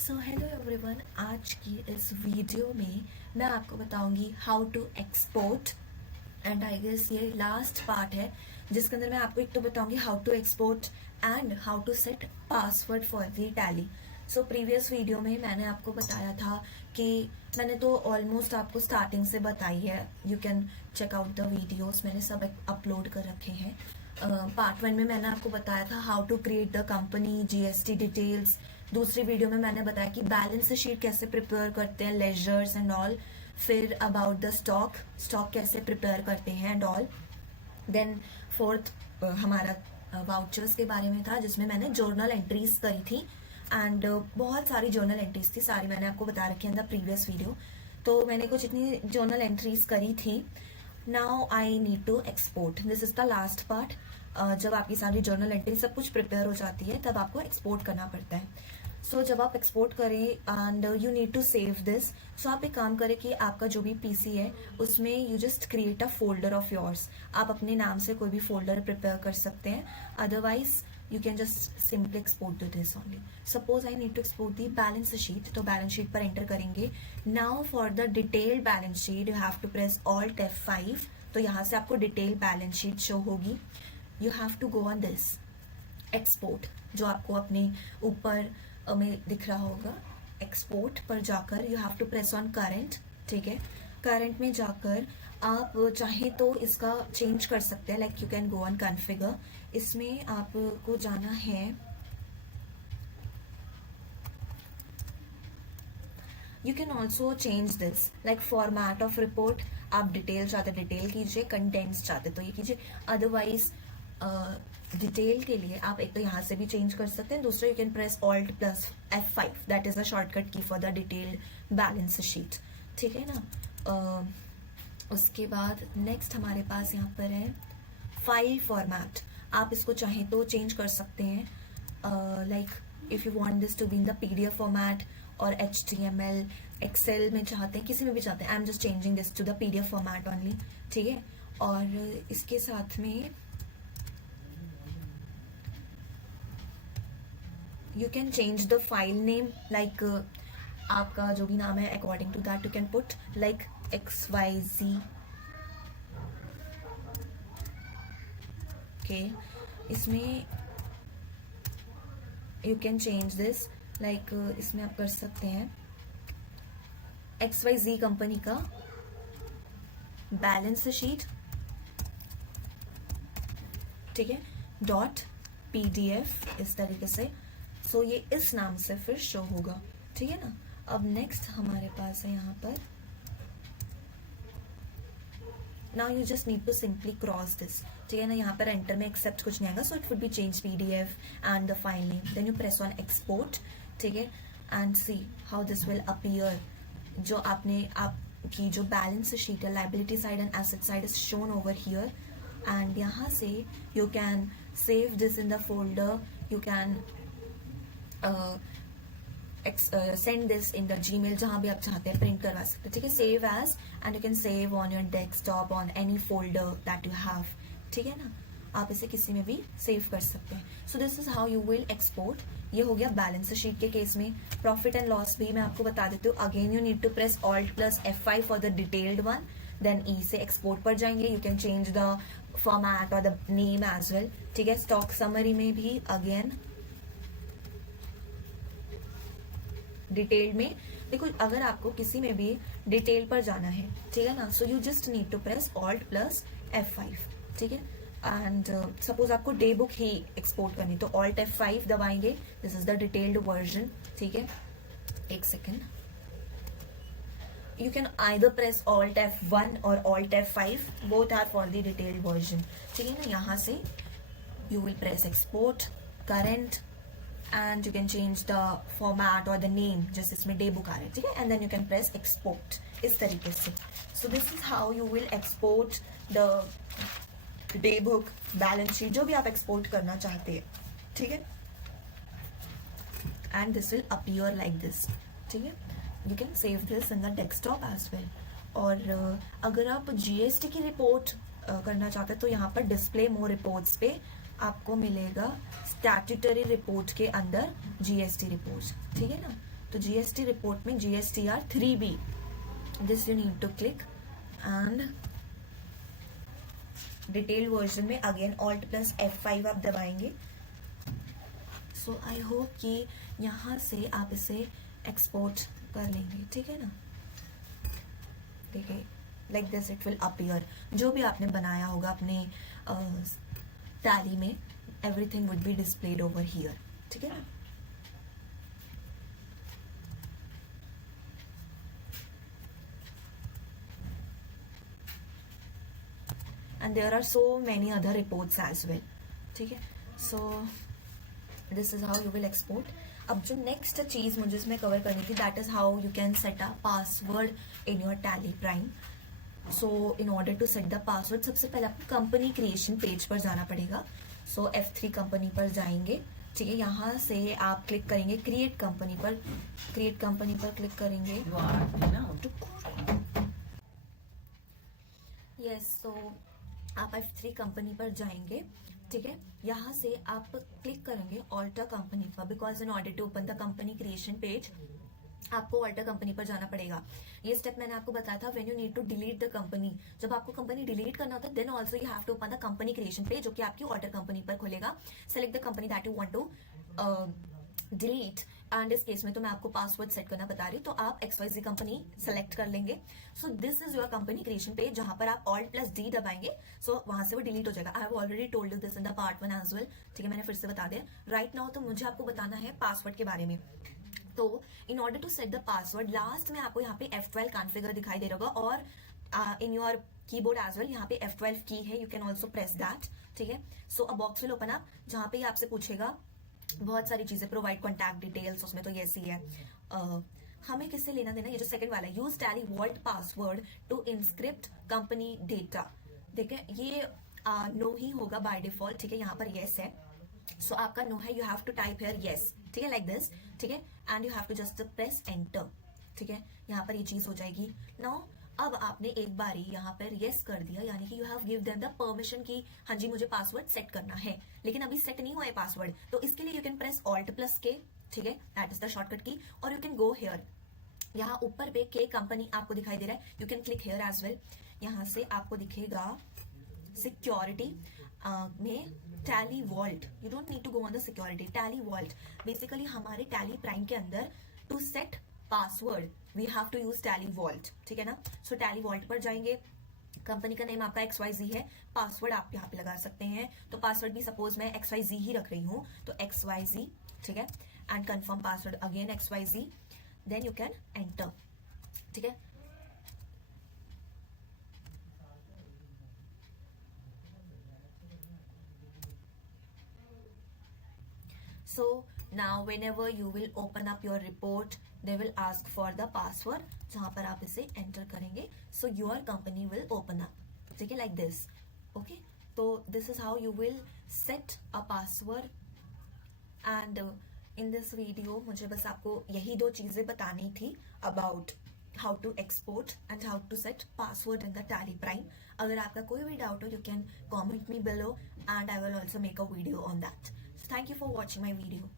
So hello everyone, आज की इस वीडियो में मैं आपको बताऊंगी how to export. And I guess ये लास्ट पार्ट है जिसके अंदर मैं आपको एक तो बताऊंगी how to export and how to set password for the Tally. So previous video में मैंने आपको बताया था कि मैंने तो ऑलमोस्ट आपको स्टार्टिंग से बताई है। You can check out the videos, मैंने सब अपलोड कर रखे हैं। पार्ट 1 में मैंने आपको बताया था how to create the company, GST details. दूसरी वीडियो में मैंने बताया कि बैलेंस शीट कैसे प्रिपेयर करते हैं, लेजर्स एंड ऑल। फिर अबाउट द स्टॉक कैसे प्रिपेयर करते हैं एंड ऑल। देन फोर्थ हमारा वाउचर्स के बारे में था जिसमें मैंने जर्नल एंट्रीज करी थी। एंड बहुत सारी जर्नल एंट्रीज थी, सारी मैंने आपको बता रखी है इन द प्रीवियस वीडियो। तो मैंने कुछ इतनी जर्नल एंट्रीज करी थी। Now I need to export, this is the last part. जब आपकी सारी जर्नल एंट्री सब कुछ प्रिपेयर हो जाती है तब आपको एक्सपोर्ट करना पड़ता है। सो जब आप एक्सपोर्ट करें and you need to save this, so आप एक काम करें कि आपका जो भी पीसी है उसमें you just create a folder of yours. आप अपने नाम से कोई भी फोल्डर प्रिपेयर कर सकते हैं, otherwise you can just simply export to this only. Suppose I need to export the balance sheet, तो balance sheet पर enter करेंगे। Now for the detailed balance sheet you have to press Alt F5। तो यहाँ से आपको detailed balance sheet show होगी। You have to go on this export, जो आपको अपने ऊपर में दिख रहा होगा। export पर जाकर you have to press on current, ठीक है। करंट में जाकर आप चाहे तो इसका चेंज कर सकते हैं, like you can go on configure. इसमें आपको जाना है, you can also change this like format of report. आप डिटेल चाहते डिटेल कीजिए, कंटेंट्स चाहते तो ये कीजिए, अदरवाइज डिटेल के लिए आप एक तो यहाँ से भी चेंज कर सकते हैं। दूसरा you can press alt plus F5, that is the shortcut key for the detailed balance sheet, ठीक है ना। उसके बाद नेक्स्ट हमारे पास यहाँ पर है फाइल फॉर्मेट। आप इसको चाहें तो चेंज कर सकते हैं, like if you want this to be in the PDF format और HTML, एक्सेल में चाहते हैं, किसी में भी चाहते हैं। I am just changing this to the PDF format only, ठीक है। और इसके साथ में you can change the file name, like आपका जो भी नाम है according to that you can put like XYZ, okay. इसमें you can change this, like इसमें आप कर सकते हैं XYZ कंपनी का बैलेंस शीट, ठीक है, .PDF इस तरीके से। सो ये इस नाम से फिर शो होगा, ठीक है ना। अब नेक्स्ट हमारे पास है यहाँ पर, now you just need to simply cross this, ठीक है ना। यहाँ पर एंटर में एक्सेप्ट कुछ नहीं आएगा, so it would be change PDF and the file name. Then you press on export, ठीक है, and see how this will appear. जो आपकी जो बैलेंस शीट है, liability side and asset side is shown over here. And यहाँ से you can save this in the folder, you can send this in the Gmail, जहां भी आप चाहते हैं प्रिंट करवा सकते हैं, ठीक है। Save as and you can save on your desktop on any folder that you have, ठीक है ना। आप इसे किसी में भी सेव कर सकते हैं। So this is how you will export. ये हो गया बैलेंस शीट के केस में। प्रॉफिट एंड लॉस भी मैं आपको बता देती हूँ। Again you need to press alt plus F5 for the detailed one, then E से एक्सपोर्ट पर जाएंगे। You can change the format और द नेम एज वेल, ठीक है। स्टॉक समरी में भी अगेन डिटेल में देखो, अगर आपको किसी में भी डिटेल पर जाना है, ठीक है ना, so you just need to press alt plus F5, ठीक है। एंड सपोज आपको डे बुक ही एक्सपोर्ट करनी तो ऑल्ट F5 दबाएंगे, this is the detailed version, ठीक है। एक second, you can either press alt F1 और alt F5, both are for the detailed version, ठीक है ना। यहाँ से you will press export current and you can change the format or the name, जैसे इसमें डे बुक आ रहा है, ठीक है। and then you can press export इस तरीके से। so this is how you will export the day book, balance sheet, जो भी आप एक्सपोर्ट करना चाहते हैं, ठीक है। and this will appear like this, ठीक है। you can save this in the desktop as well। और अगर आप GST की रिपोर्ट करना चाहते हैं तो यहाँ पर डिस्प्ले मोर रिपोर्ट्स पे आपको मिलेगा स्टैट्यूटरी रिपोर्ट के अंदर GST रिपोर्ट, ठीक है ना। तो GST रिपोर्ट में GSTR 3B, this you need to click, and detail version में अगेन Alt+F5 आप दबाएंगे. सो आई होप कि यहाँ से आप इसे एक्सपोर्ट कर लेंगे. ठीक है ना. देखिए like this it will appear. जो भी आपने बनाया होगा अपने टैली में, everything would be displayed over here. ठीक है ना. and there are so many other reports as well. ठीक है. So this is how you will export. अब जो नेक्स्ट चीज मुझे इसमें कवर करनी थी, that is how you can set a password in your Tally Prime. So in order to set the password, सबसे पहले आपको कंपनी क्रिएशन पेज पर जाना पड़ेगा. सो F3 कंपनी पर जाएंगे. ठीक है. यहाँ से आप क्लिक करेंगे क्रिएट कंपनी पर. क्रिएट कंपनी पर क्लिक करेंगे. यस. सो आप F3 कंपनी पर जाएंगे. ठीक है. यहाँ से आप क्लिक करेंगे ऑल्टर कंपनी पर, because in order to open the company creation page आपको ऑल्टर कंपनी पर जाना पड़ेगा. ये स्टेप मैंने आपको बताया था when you need to delete the company. जब आपको कंपनी डिलीट करना होता है then also you have to open the company creation page, जो कि आपकी ऑल्टर कंपनी पर खुलेगा. Select the company that you want to delete, and इस केस में तो मैं आपको पासवर्ड सेट करना बता रही, तो आप XYZ कंपनी सेलेक्ट कर लेंगे. सो this is your company creation page, जहां पर आप Alt+D दबाएंगे. सो वहां से वो डिलीट हो जाएगा. I have already told you this in the part 1 as well. ठीक है. मैंने फिर से बता दिया. राइट नाउ तो मुझे आपको बताना है पासवर्ड के बारे में. तो in order to set the password, last में आपको यहाँ पे F12 कॉन्फ़िगर दिखाई दे रहा होगा, और in your keyboard as well यहाँ पे F12 की है. You can also press that. ठीक है. So a box will open up जहां पे आपसे पूछेगा बहुत सारी चीजें, प्रोवाइड कॉन्टैक्ट डिटेल्स, उसमें तो ये सी है. हमें किससे लेना देना, ये जो सेकंड वाला है, use Tally vault password to encrypt company data. देखिए ये नो ही होगा बाय डिफॉल्ट. ठीक है. यहाँ पर येस है. सो आपका नो है, you have to type here yes. ठीक है. Like this. ठीक है. And you have to just press enter. ठीक है. यहाँ पर ये चीज हो जाएगी. नाउ अब आपने एक बारी यहाँ पर येस कर दिया, यानी कि you have give them the permission की हाँ जी मुझे पासवर्ड सेट करना है. लेकिन अभी सेट नहीं हुआ है पासवर्ड, तो इसके लिए यू कैन प्रेस Alt+K. ठीक है. दैट इज द शॉर्टकट की. और यू कैन गो हेयर. यहाँ ऊपर पे K कंपनी आपको दिखाई दे रहा है. You can click here as well. यहाँ से आपको दिखेगा सिक्योरिटी में Tally vault. You don't need to go on the security. Tally vault basically हमारे टैली प्राइम के अंदर to set password we have to use Tally vault. ठीक है ना. सो टैली वॉल्ट पर जाएंगे. कंपनी का नेम आपका XYZ है. पासवर्ड आप यहाँ पे लगा सकते हैं. तो पासवर्ड भी सपोज मैं XYZ ही रख रही हूँ, तो XYZ. ठीक है. And confirm password again XYZ. Then you can enter. ठीक है. So now whenever you will open up your report, they will ask for the password, जहां पर आप इसे enter करेंगे. So your company will open up. ठीक है. like this. Okay. तो this is how you will set a password. And in this video मुझे बस आपको यही दो चीजें बतानी थी about how to export and how to set password in the Tally Prime. अगर आपका कोई भी डाउट हो you can comment me below and I will also make a video on that. Thank you for watching my video.